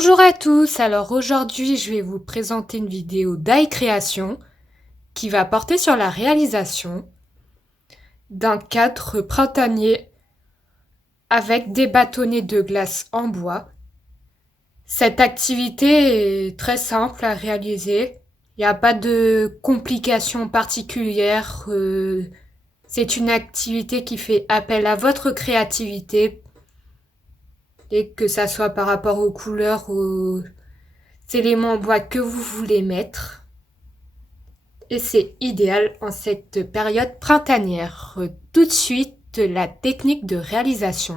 Bonjour à tous, alors aujourd'hui je vais vous présenter une vidéo d'iCréation qui va porter sur la réalisation d'un cadre printanier avec des bâtonnets de glace en bois. Cette activité est très simple à réaliser, il n'y a pas de complications particulières, c'est une activité qui fait appel à votre créativité et que ça soit par rapport aux couleurs, aux éléments en bois que vous voulez mettre. Et c'est idéal en cette période printanière. Tout de suite, la technique de réalisation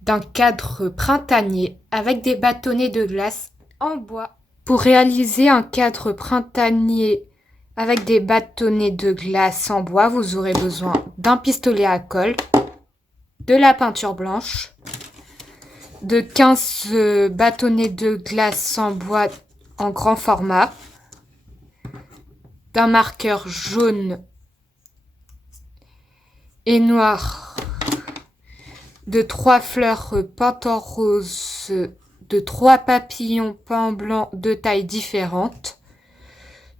d'un cadre printanier avec des bâtonnets de glace en bois. Pour réaliser un cadre printanier avec des bâtonnets de glace en bois, vous aurez besoin d'un pistolet à colle, de la peinture blanche, de 15 bâtonnets de glace en bois en grand format, d'un marqueur jaune et noir, de 3 fleurs peintes en rose, de 3 papillons peints en blanc de tailles différentes,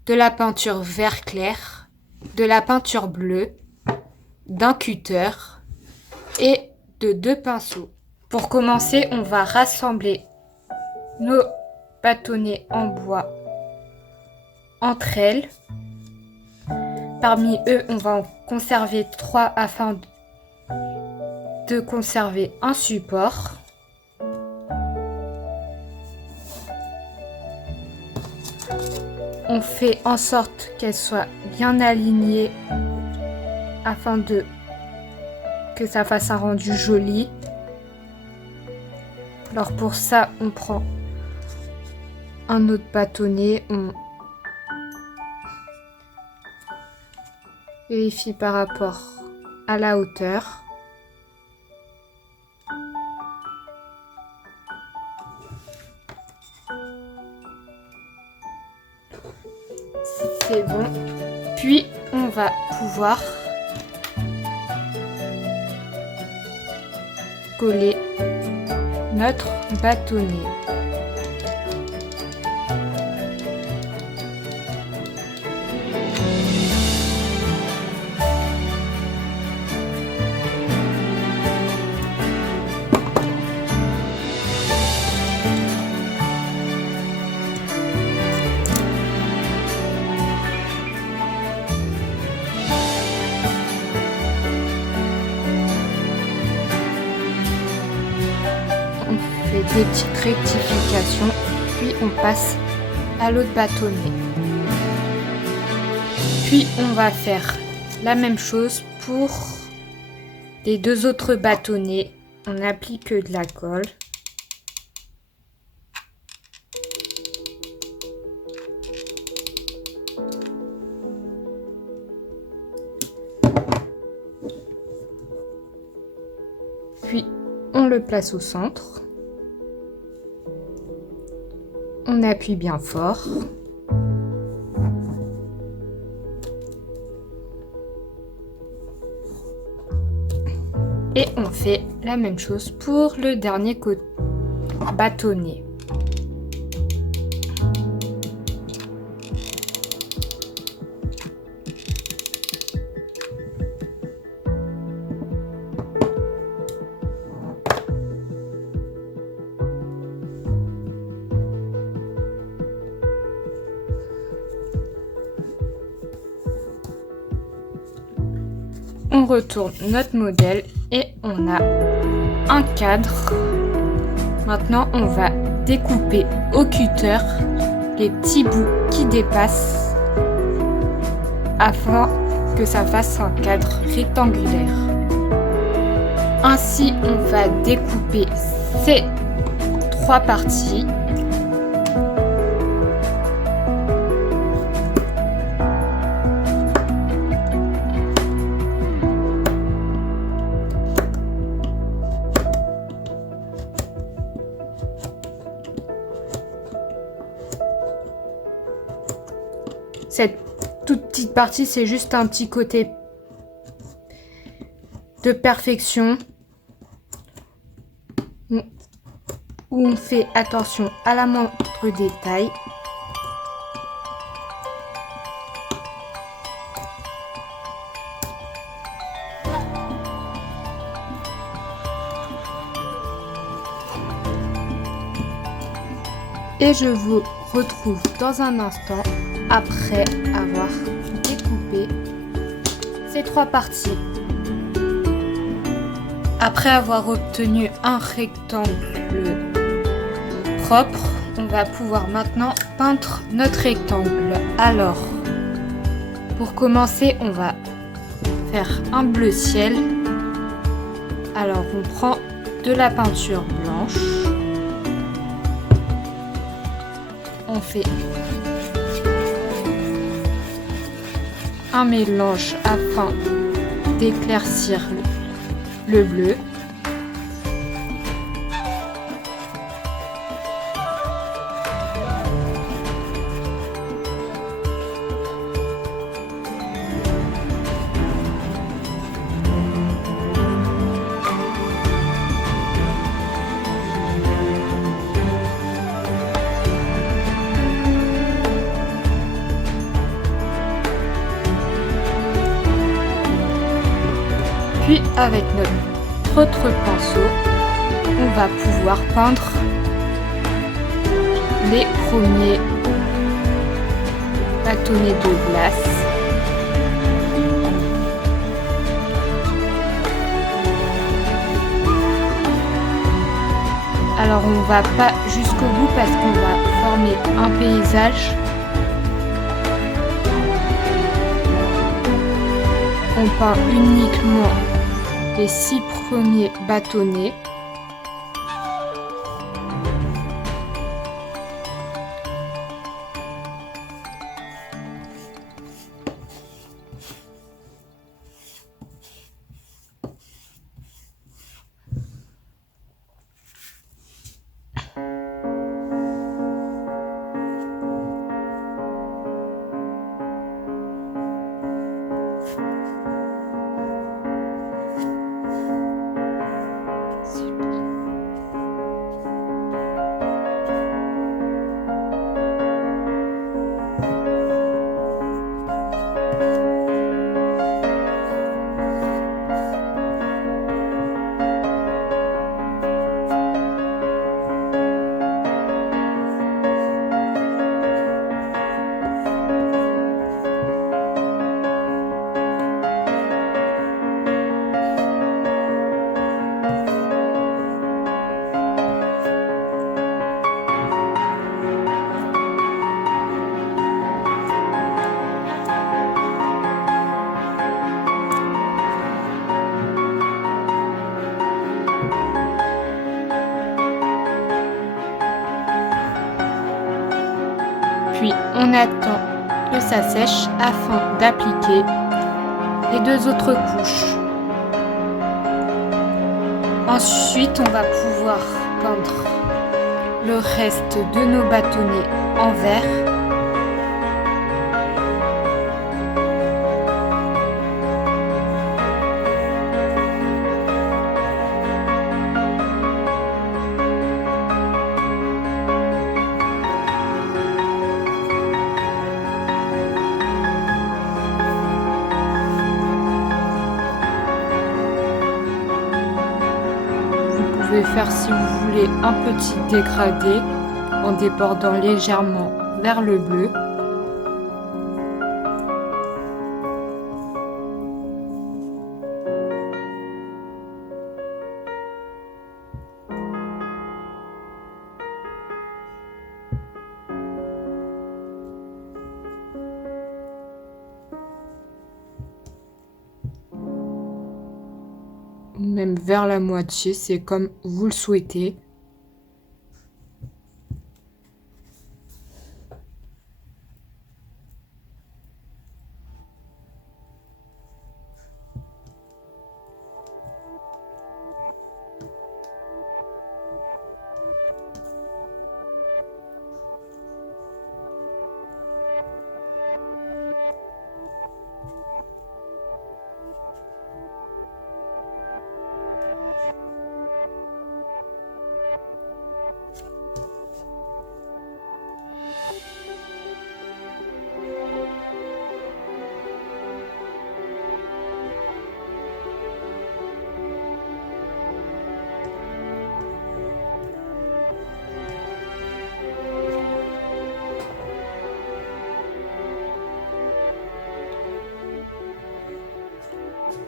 de la peinture vert clair, de la peinture bleue, d'un cutter et de 2 pinceaux. Pour commencer, on va rassembler nos bâtonnets en bois entre elles. Parmi eux, on va en conserver 3 afin de conserver un support. On fait en sorte qu'elles soient bien alignées afin que ça fasse un rendu joli. Alors pour ça, on prend un autre bâtonnet, on vérifie par rapport à la hauteur. C'est bon. Puis on va pouvoir coller notre bâtonnet. On fait des petites rectifications, puis on passe à l'autre bâtonnet. Puis on va faire la même chose pour les 2 autres bâtonnets. On applique de la colle. Puis on le place au centre. On appuie bien fort. Et on fait la même chose pour le dernier bâtonnet. On retourne notre modèle et on a un cadre. Maintenant, on va découper au cutter les petits bouts qui dépassent afin que ça fasse un cadre rectangulaire. Ainsi, on va découper ces 3 parties. Cette toute petite partie, c'est juste un petit côté de perfection. où on fait attention à la moindre détail. Et je vous retrouve dans un instant après avoir découpé ces 3 parties. Après avoir obtenu un rectangle propre, on va pouvoir maintenant peindre notre rectangle. Alors, pour commencer, on va faire un bleu ciel. Alors, on prend de la peinture blanche. On fait un mélange afin d'éclaircir le bleu. Puis avec notre autre pinceau, on va pouvoir peindre les premiers bâtonnets de glace. Alors on va pas jusqu'au bout parce qu'on va former un paysage. On peint uniquement les 6 premiers bâtonnets. Puis on attend que ça sèche afin d'appliquer les 2 autres couches. Ensuite, on va pouvoir peindre le reste de nos bâtonnets en vert. Vous pouvez faire, si vous voulez, un petit dégradé en débordant légèrement vers le bleu. Même vers la moitié, c'est comme vous le souhaitez.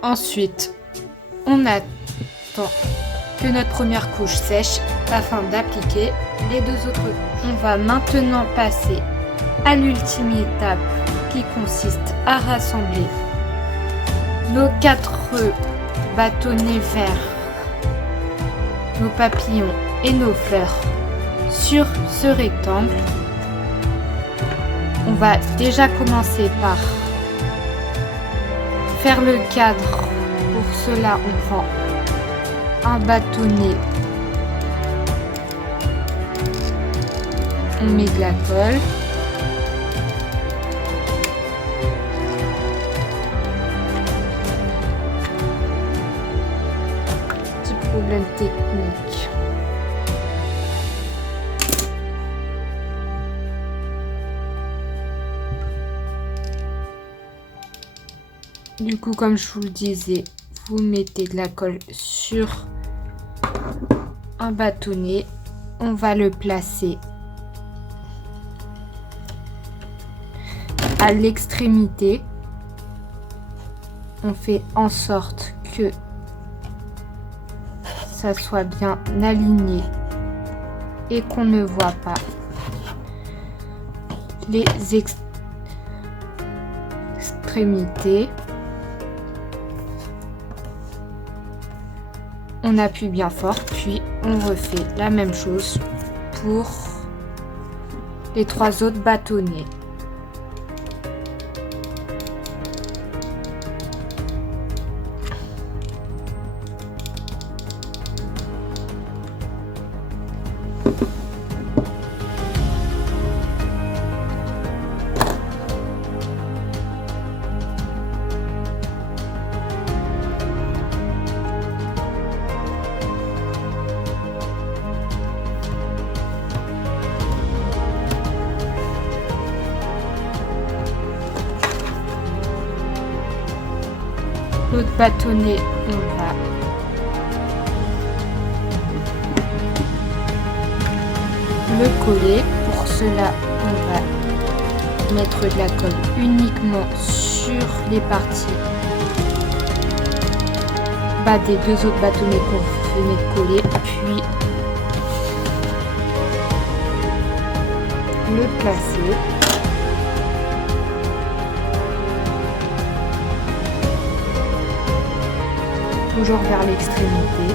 Ensuite, on attend que notre première couche sèche afin d'appliquer les 2 autres couches. On va maintenant passer à l'ultime étape qui consiste à rassembler nos 4 bâtonnets verts, nos papillons et nos fleurs sur ce rectangle. On va déjà commencer par faire le cadre. Pour cela, on prend un bâtonnet, on met de la colle, petit problème technique. Du coup, comme je vous le disais, vous mettez de la colle sur un bâtonnet. On va le placer à l'extrémité. On fait en sorte que ça soit bien aligné et qu'on ne voit pas les extrémités. On appuie bien fort, puis on refait la même chose pour les 3 autres bâtonnets. L'autre bâtonnet, on va le coller. Pour cela, on va mettre de la colle uniquement sur les parties bas des 2 autres bâtonnets qu'on venait de coller, puis le placer. Toujours vers l'extrémité.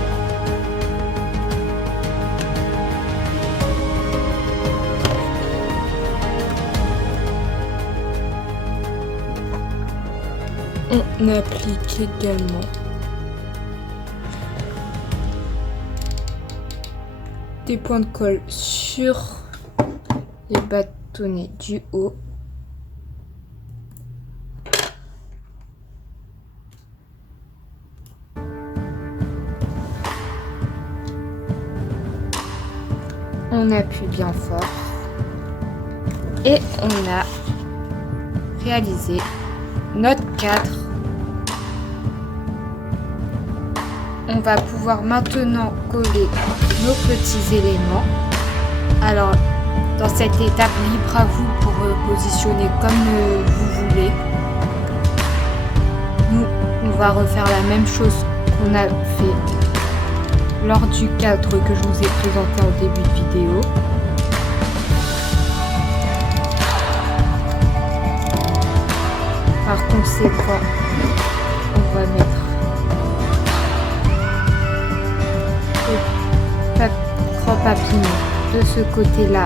On applique également des points de colle sur les bâtonnets du haut. On appuie bien fort et on a réalisé notre cadre. On va pouvoir maintenant coller nos petits éléments. Alors, dans cette étape, libre à vous pour positionner comme vous voulez. Nous, on va refaire la même chose qu'on a fait lors du cadre que je vous ai présenté en début de vidéo. Par conséquent, on va mettre le grand papillon de ce côté-là.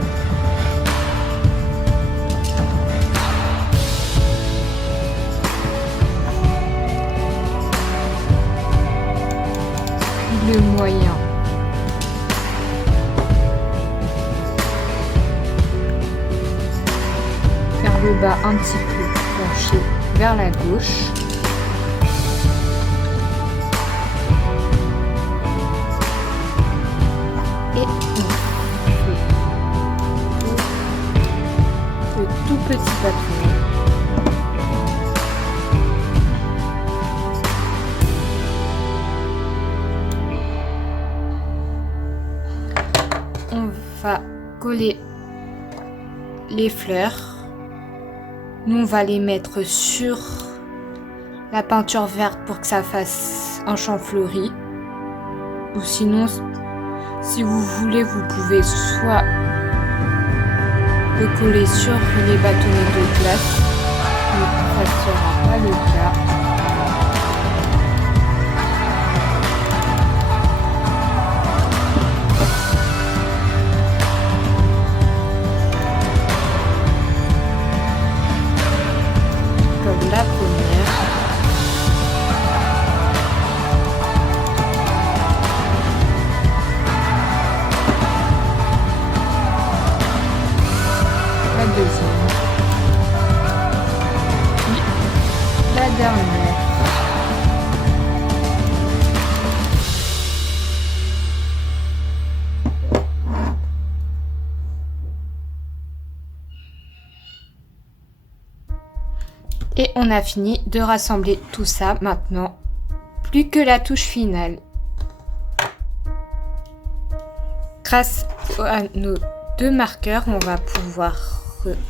Le moyen vers le bas un petit peu penché vers la gauche et on fait le tout petit bâtonnet. On va coller les fleurs. Nous, on va les mettre sur la peinture verte pour que ça fasse un champ fleuri. Ou sinon, si vous voulez, vous pouvez soit le coller sur les bâtonnets de glace, mais ça ne sera pas le cas. Comme la première. La deuxième. Puis la dernière. Et on a fini de rassembler tout ça maintenant. Plus que la touche finale. Grâce à nos deux marqueurs, on va pouvoir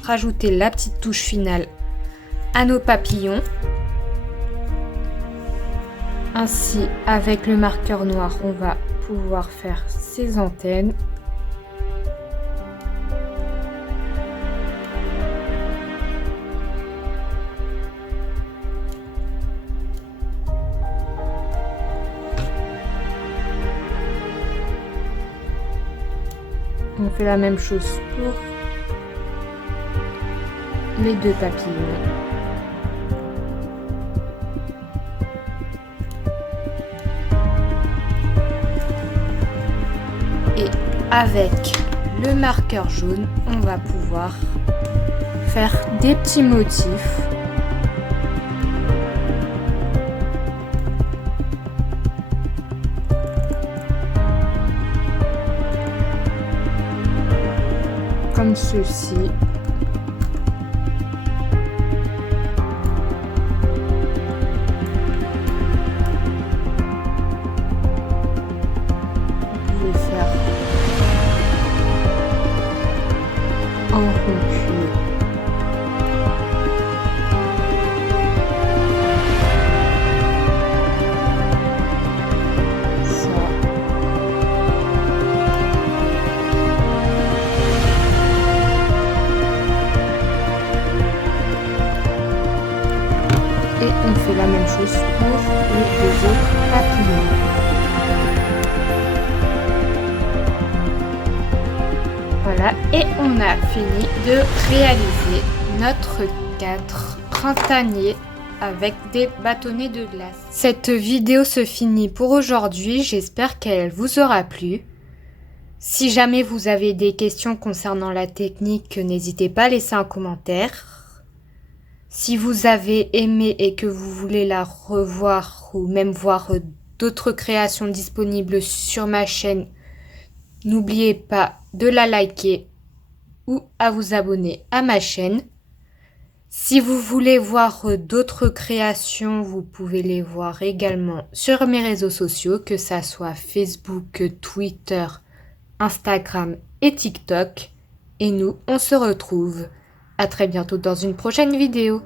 rajouter la petite touche finale à nos papillons. Ainsi, avec le marqueur noir, on va pouvoir faire ces antennes. On fait la même chose pour les deux papillons. Et avec le marqueur jaune, on va pouvoir faire des petits motifs. Comme ceci. Vous pouvez faire en rond-cul. Ça. Et on fait la même chose pour les deux autres papillons. Voilà, et on a fini de réaliser notre cadre printanier avec des bâtonnets de glace. Cette vidéo se finit pour aujourd'hui, j'espère qu'elle vous aura plu. Si jamais vous avez des questions concernant la technique, n'hésitez pas à laisser un commentaire. Si vous avez aimé et que vous voulez la revoir ou même voir d'autres créations disponibles sur ma chaîne, n'oubliez pas de la liker ou à vous abonner à ma chaîne. Si vous voulez voir d'autres créations, vous pouvez les voir également sur mes réseaux sociaux, que ça soit Facebook, Twitter, Instagram et TikTok. Et nous, on se retrouve à très bientôt dans une prochaine vidéo.